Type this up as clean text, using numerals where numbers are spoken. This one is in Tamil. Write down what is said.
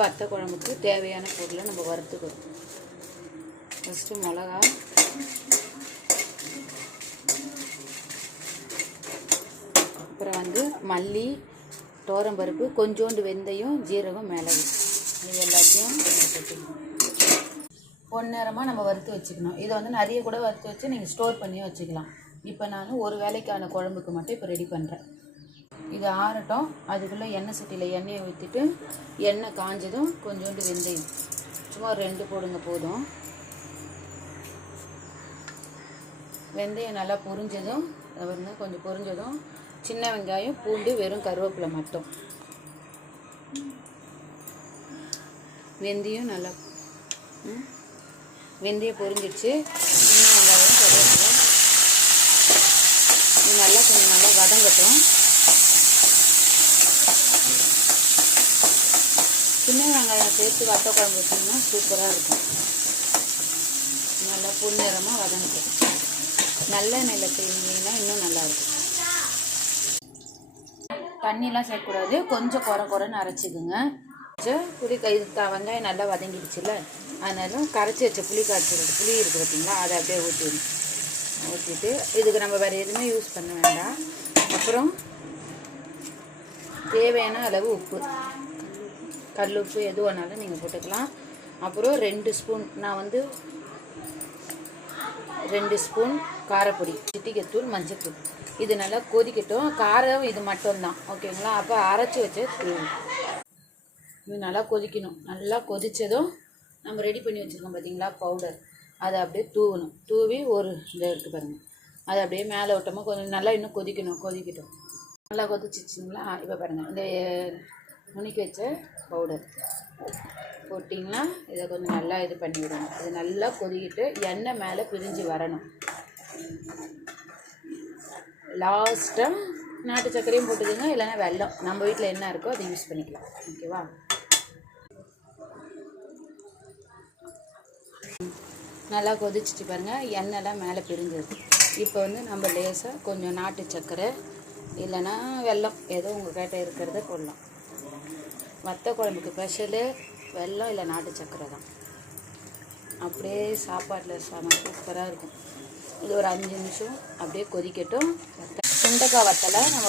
வத்த குழம்புக்கு தேவையான பொருளை நம்ம வறுத்துக்கிறோம். ஃபஸ்ட்டு மிளகா, அப்புறம் வந்து மல்லி, தோரம்பருப்பு, கொஞ்சோண்டு வெந்தயம், ஜீரகம், மிளகு, இது எல்லாத்தையும் பொன்னேரமாக நம்ம வறுத்து வச்சுக்கணும். இதை வந்து நிறைய கூட வறுத்து வச்சு நீங்கள் ஸ்டோர் பண்ணி வச்சுக்கலாம். இப்போ நான் ஒரு வேலைக்கான குழம்புக்கு மட்டும் இப்போ ரெடி பண்ணுறேன். இது ஆறட்டும். அதுக்குள்ளே எண்ணெய் சட்டியில் எண்ணெயை ஊற்றிட்டு எண்ணெய் காஞ்சதும் கொஞ்சோண்டு வெந்தயம், சும்மா 2 போடுங்க போதும். வெந்தயம் நல்லா பொரிஞ்சதும் கொஞ்சம் பொரிஞ்சதும் சின்ன வெங்காயம், பூண்டு, வெறும் கருவேப்பிலை மட்டும். வெந்தயம் நல்லா வெந்தயம் பொரிஞ்சிடுச்சு. சின்ன வெங்காயம், கருவேப்பிலை இது நல்லா கொஞ்சம் நல்லா வதங்கட்டும். சின்ன வெங்காயம் சேர்த்து வத்த குழம்பு வச்சிங்கன்னா சூப்பராக இருக்கும். நல்லா பொன்னிறமாக வதங்கட்டும். நல்லெண்ணெயில் செஞ்சீங்கன்னா இன்னும் நல்லாயிருக்கும். தண்ணிலாம் சேர்க்கக்கூடாது. கொஞ்சம் குறைன்னு அரைச்சிக்குங்க. வெங்காயம் நல்லா வதங்கிடுச்சுல, அதனால கரைச்சி வச்ச புளி இருக்குது பார்த்தீங்களா, அதை அப்படியே ஊற்றிட்டு இதுக்கு நம்ம வேறு எதுவுமே யூஸ் பண்ண வேண்டாம். அப்புறம் தேவையான அளவு உப்பு, கல் உப்பு எது வேணாலும் நீங்கள் போட்டுக்கலாம். அப்புறம் 2 ஸ்பூன், நான் வந்து 2 ஸ்பூன் காரப்பொடி, சிட்டிக்கத்தூள், மஞ்சத்தூள். இது நல்லா கொதிக்கட்டும். காரம் இது மட்டும்தான், ஓகேங்களா? அப்போ அரைச்சி வச்சு இது நல்லா கொதிக்கணும். நல்லா கொதித்ததும் நம்ம ரெடி பண்ணி வச்சுருக்கோம் பார்த்தீங்களா பவுடர், அதை அப்படியே தூவணும். தூவி ஒரு இதை இருக்குது பாருங்கள், அதை அப்படியே மேலே விட்டோமா கொஞ்சம் நல்லா இன்னும் கொதிக்கட்டும். நல்லா கொதிச்சிச்சிங்களா? இப்போ பாருங்கள், இந்த நுணுக்கி வச்ச பவுடர் போட்டிங்கன்னா இதை கொஞ்சம் நல்லா இது பண்ணி விடணும். இது நல்லா கொதிக்கிட்டு எண்ணெய் மேலே பிரிஞ்சு வரணும். லாஸ்ட்டாக நாட்டு சர்க்கரையும் போட்டுக்கோங்க, இல்லைன்னா வெல்லம், நம்ம வீட்டில் என்ன இருக்கோ அதை யூஸ் பண்ணிக்கலாம். ஓகேவா? நல்லா கொதிச்சிட்டு பாருங்கள், எண்ணெய்லாம் மேலே பிரிஞ்சிருக்கு. இப்போ வந்து நம்ம லேசாக கொஞ்சம் நாட்டு சர்க்கரை இல்லைன்னா வெல்லம், ஏதோ உங்கள் கிட்ட இருக்கிறத போடலாம். வத்த குழம்புக்கு ஸ்பெஷலு வெல்லம் இல்லை நாட்டு சர்க்கரை தான். அப்படியே சாப்பாட்டில் சூப்பராக இருக்கும். இது ஒரு 5 நிமிஷம் அப்படியே கொதிக்கட்டும். சுண்டைக்காய் வத்தலை நம்ம